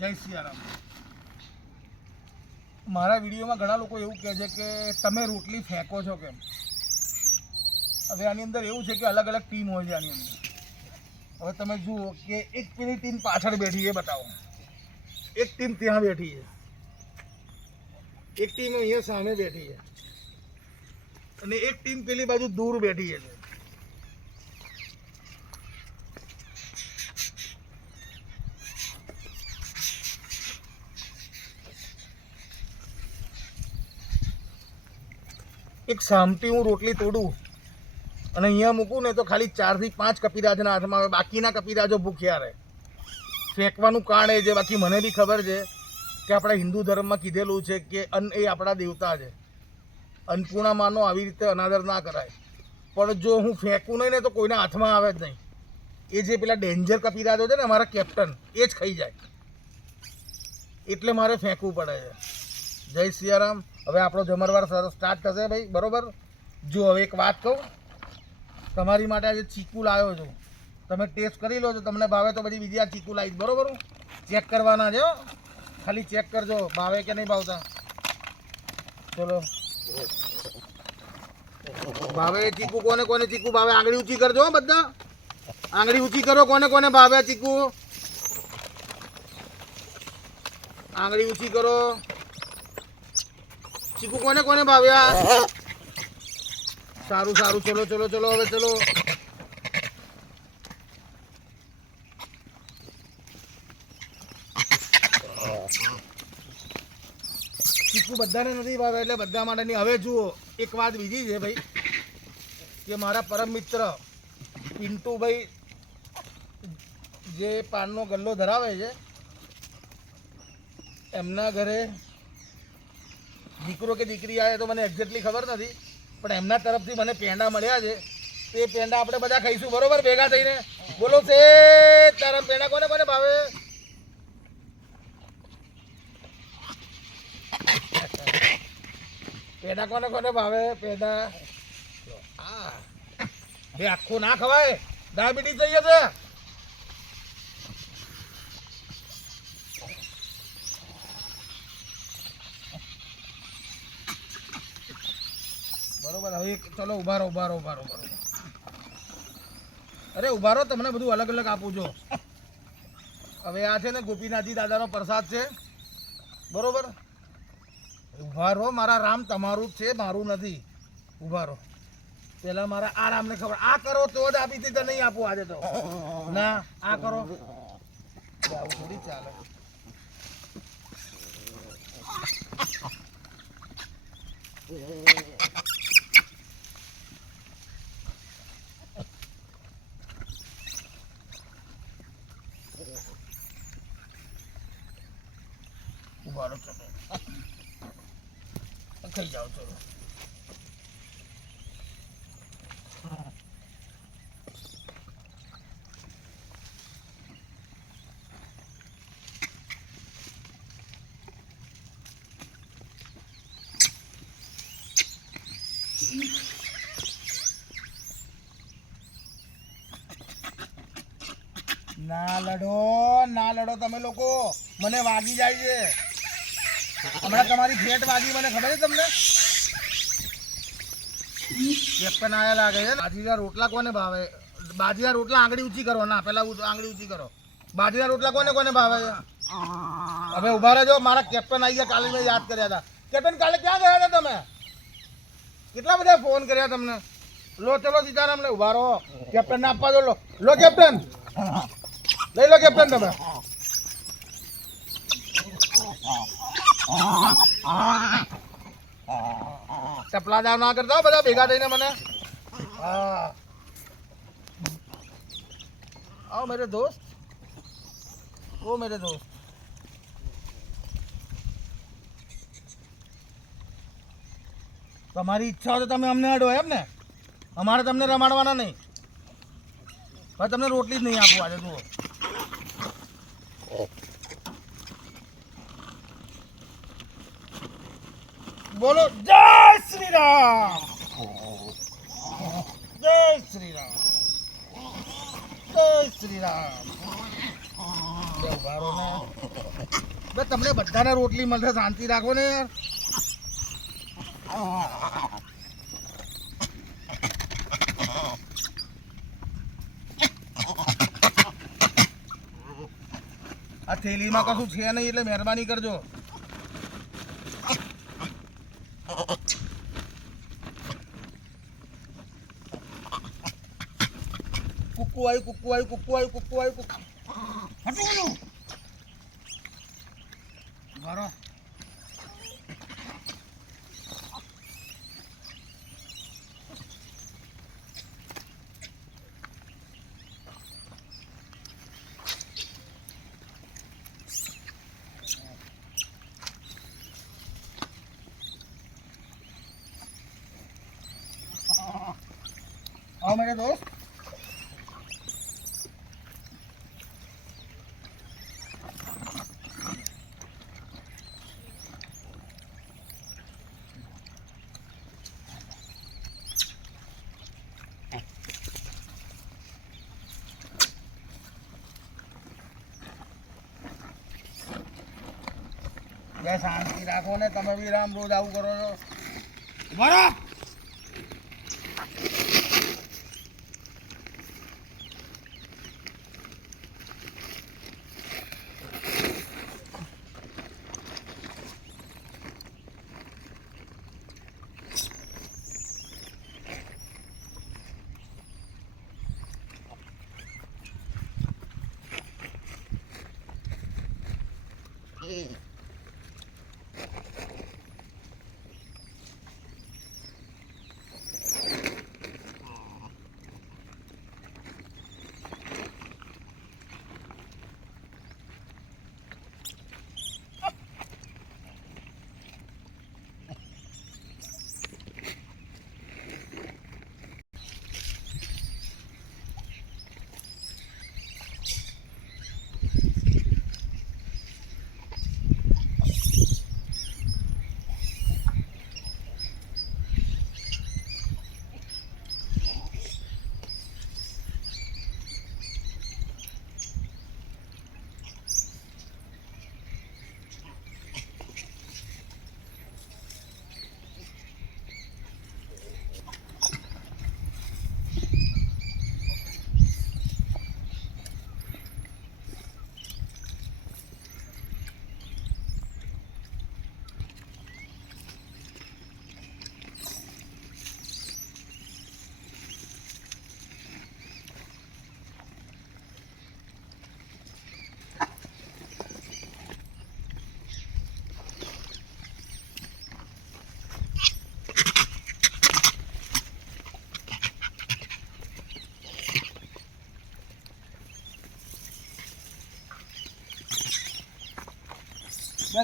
જય સિયારામ. મારા વિડીયોમાં ઘણા લોકો એવું કહે છે કે તમે રોટલી ફેંકો છો કેમ. હવે આની અંદર એવું છે કે અલગ અલગ ટીમ હોય છે આની અંદર. હવે તમે જુઓ કે એક પેલી ટીમ પાછળ બેઠી છે, બતાવો. એક ટીમ ત્યાં બેઠી છે, એક ટીમ અહીંયા સામે બેઠી છે, અને એક ટીમ પેલી બાજુ દૂર બેઠી છે. એક સામટી હું રોટલી તોડું અને અહીંયા મૂકું ને તો ખાલી 4 થી 5 કપિરાજના હાથમાં આવે, બાકીના કપિરાજો ભૂખ્યા રહે. ફેંકવાનું કારણ એ છે. બાકી મને બી ખબર છે કે આપણા હિન્દુ ધર્મમાં કીધેલું છે કે અન્ન એ આપણા દેવતા છે. અન્નપૂર્ણા માનો આવી રીતે અનાદર ના કરાય. પણ જો હું ફેંકું નહીં ને તો કોઈના હાથમાં આવે જ નહીં. એ જે પેલા ડેન્જર કપિરાજો છે ને અમારા કેપ્ટન, એ જ ખાઈ જાય. એટલે મારે ફેંકવું પડે છે. જય સિયારામ. હવે આપણો જમણવાર સ્ટાર્ટ થશે ભાઈ, બરાબર. જો હવે એક વાત કહું, તમારી માટે આજે ચીકુ લાવ્યો છું. તમે ટેસ્ટ કરી લો છો, તમને ભાવે તો પછી બીજી આ ચીકુ લાવીશ, બરાબર. ચેક કરવાના છે, ખાલી ચેક કરજો ભાવે કે નહીં ભાવતા. ચલો, ભાવે ચીકુ? કોને કોને ચીકુ ભાવે આંગળી ઊંચી કરજો બધા. આંગળી ઊંચી કરો, કોને કોને ભાવે ચીકુ? આંગળી ઊંચી કરો. ચીકુ કોને કોને ભાવ્યા? સારું સારું, ચલો ચલો ચલો, હવે ચલો. ચીકુ બધાને નથી ભાવે એટલે બધા માટે નહીં. હવે જુઓ, એક વાત બીજી છે ભાઈ, કે મારા પરમ મિત્ર પિન્ટુભાઈ જે પાનનો ગલ્લો ધરાવે છે, એમના ઘરે દીકરો કે દીકરી આવે તો મને એક્ઝેક્ટલી ખબર નથી, પણ એમના તરફથી મને પેંડા મળ્યા છે. તે પેંડા આપણે બધા ખાઈશું, બરોબર, ભેગા થઈને. બોલો છે તારા પેંડા કોને કોને ભાવે? પેંડા કોને કોને ભાવે? પેંડા હા બે આખું ના ખવાય, ડાયાબિટીસ થઈ જશે. બરોબર. હવે ચલો ઉભા રહો, ઉભા રહો, ઉભા રહો. અરે ઉભા રહો, તમને બધું અલગ અલગ આપું છો. હવે આ છે ને ગોપીનાથજી દાદાનો પ્રસાદ છે, બરોબર. ઉભા રહો મારા રામ, તમારું જ છે, મારું નથી. ઉભા રહો. પેલા મારા આ રામને ખબર, આ કરો તો જ આપી હતી, તો નહીં આપું આજે તો. ના, આ કરો, આવું થોડી ચાલે. ઉભા રહો, ચલો ખાઈ જાઓ, ચલો. ના લડો, ના લડો તમે લોકો, મને વાગી જાય છે હમણાં. તમારી ફેટ વાગી, મને ખબર છે તમને. કેપ્ટન આયા લાગે છે. બાજરીના રોટલા કોને ભાવે? બાજરીના રોટલા આંગળી ઊંચી કરો. ના, પેલા આંગળી ઊંચી કરો. બાજરીના રોટલા કોને કોને ભાવે છે? હવે ઉભા રહેજો, મારા કેપ્ટન આવી ગયા. કાલે મેં યાદ કર્યા હતા. કેપ્ટન કાલે ક્યાં ગયા હતા તમે? કેટલા બધા ફોન કર્યા તમને. લો ચલો સીતારામ, લે ઉભા રહો. કેપ્ટન ને આપવા દો. લો કેપ્ટન, લઈ લો કેપ્ટન તમે. ચપલાદાર ના કરતા બધા ભેગા થઈને મને. હા, આવો મેરે દોસ્ત, ઓ મેરે દોસ્ત. તમારી ઈચ્છા હોય તો તમે અમને અડો, એમ ને? અમારે તમને રમાડવાના નહીં. હવે તમને રોટલી જ નહીં આપું આજે. જુઓ, બોલો જય શ્રી રામ, જય શ્રી રામ, જય શ્રી રામ. ઉભા રહો ને. બસ તમને બધાને રોટલી મળશે, શાંતિ રાખો ને યાર. આ થેલીમાં કશું છે નહીં એટલે મહેરબાની કરજો. કુક્કુ આવ્યું, કુક્કુ આવ્યું, કુક્કુ આવ્યું, કુક્કુ આવ્યું, કુક્કુ. હટો બોલું બરો. आओ मेरे दोस्त. શાંતિ રાખો ને, તમે બી રામ રોજ આવું કરો છો બરાબર.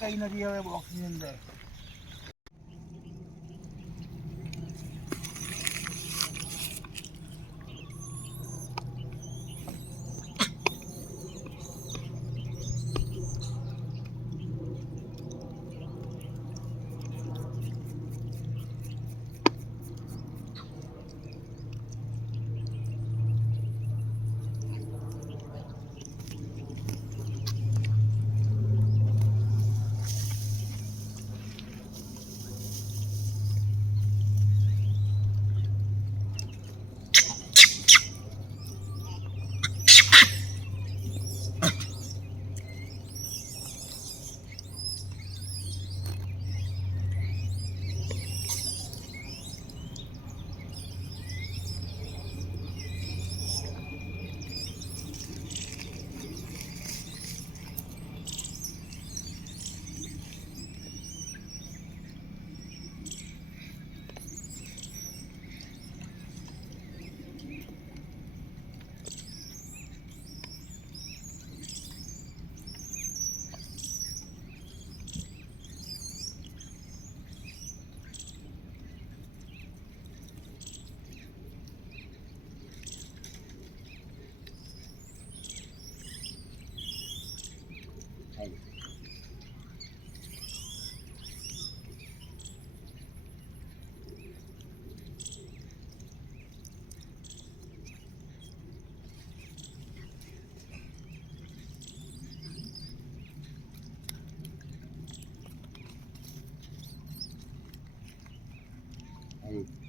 કઈ નથી હવે બોક્સની અંદર. હમ.